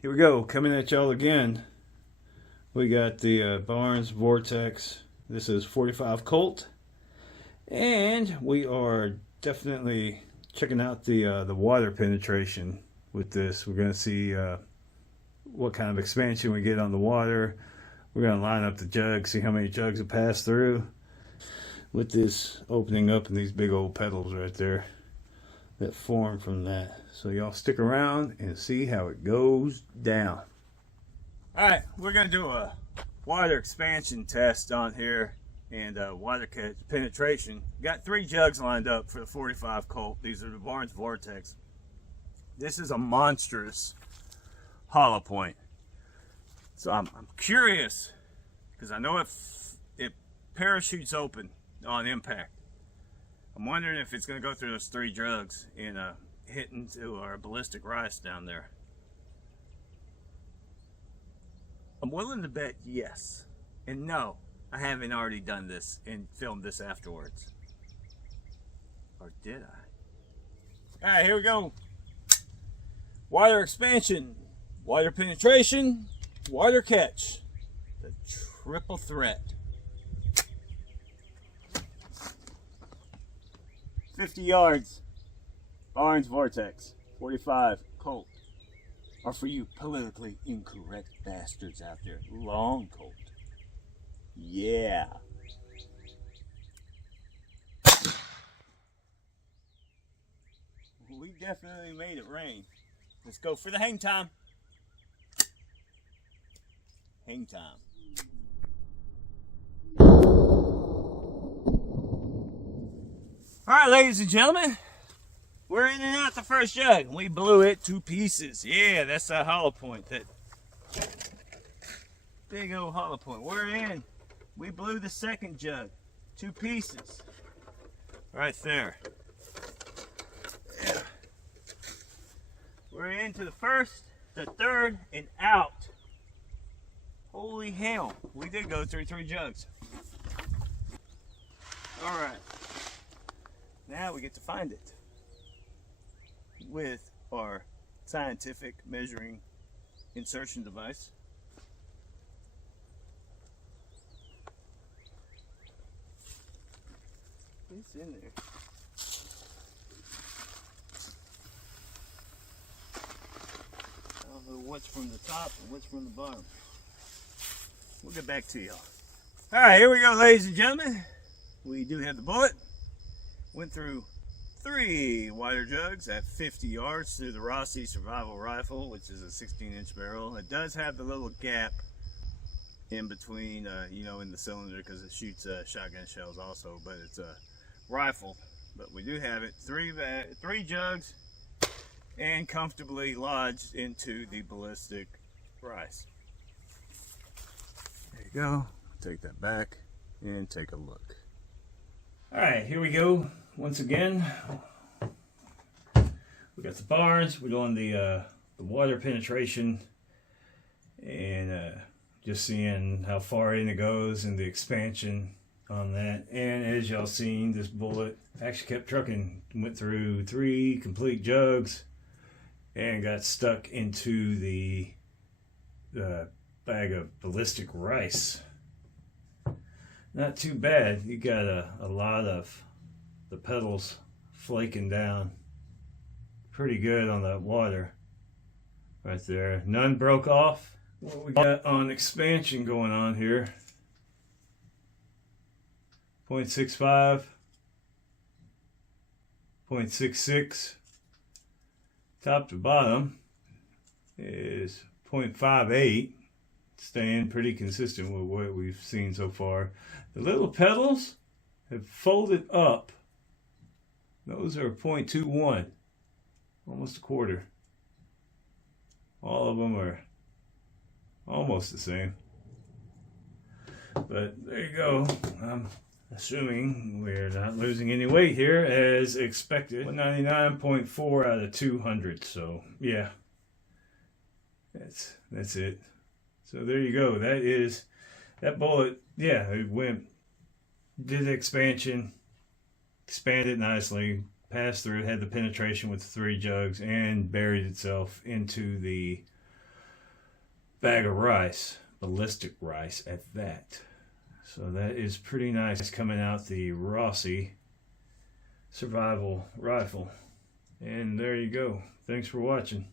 Here we go, coming at y'all again. We got the Barnes Vortex. This is 45 Colt, and we are definitely checking out the water penetration with this. We're going to see what kind of expansion we get on the water. We're going to line up the jugs, see how many jugs will pass through with this opening up and these big old petals right there that form from that. So y'all stick around and see how it goes down. Alright, we're going to do a water expansion test on here and water penetration. Got 3 jugs lined up for the 45 Colt. These are the Barnes Vortex. This is a monstrous hollow point. So I'm curious, because I know if it parachutes open on impact, I'm wondering if it's going to go through those 3 jugs and hit into our ballistic rice down there. I'm willing to bet yes. And no, I haven't already done this and filmed this afterwards. Or did I? Alright, here we go. Water expansion, water penetration, water catch. The triple threat. 50 yards, Barnes Vortex, 45 Colt. Or for you politically incorrect bastards out there, long Colt. Yeah. We definitely made it rain. Let's go for the hang time. Hang time. Alright, ladies and gentlemen, we're in and out the first jug. We blew it to pieces. Yeah, that's that hollow point. That big old hollow point. We're in. We blew the second jug to pieces. Right there. Yeah. We're into the first, the third, and out. Holy hell. We did go through 3 jugs. Alright. Now we get to find it with our scientific measuring insertion device. It's in there. I don't know what's from the top and what's from the bottom. We'll get back to y'all. Alright, here we go, ladies and gentlemen. We do have the bullet. Went through 3 water jugs at 50 yards through the Rossi Survival Rifle, which is a 16-inch barrel. It does have the little gap in between, you know, in the cylinder, because it shoots shotgun shells also, but it's a rifle. But we do have it 3 jugs and comfortably lodged into the ballistic rice. There you go. Take that back and take a look. All right, here we go. Once again, we got the Barnes. We're doing the water penetration and just seeing how far in it goes and the expansion on that. And as y'all seen, this bullet actually kept trucking. Went through 3 complete jugs and got stuck into the bag of ballistic rice. Not too bad. You got a lot of the petals flaking down pretty good on that water right there. None broke off. What we got on expansion going on here, 0.65, 0.66, top to bottom is 0.58, staying pretty consistent with what we've seen so far. The little petals have folded up. Those are 0.21, almost a quarter. All of them are almost the same. But there you go. I'm assuming we're not losing any weight here as expected. 199.4 out of 200. So yeah, that's it. So there you go. That is that bullet. Yeah, it did the expansion, expanded nicely, passed through, had the penetration with the 3 jugs, and buried itself into the bag of rice, ballistic rice at that. So that is pretty nice coming out the Rossi survival rifle. And there you go. Thanks for watching.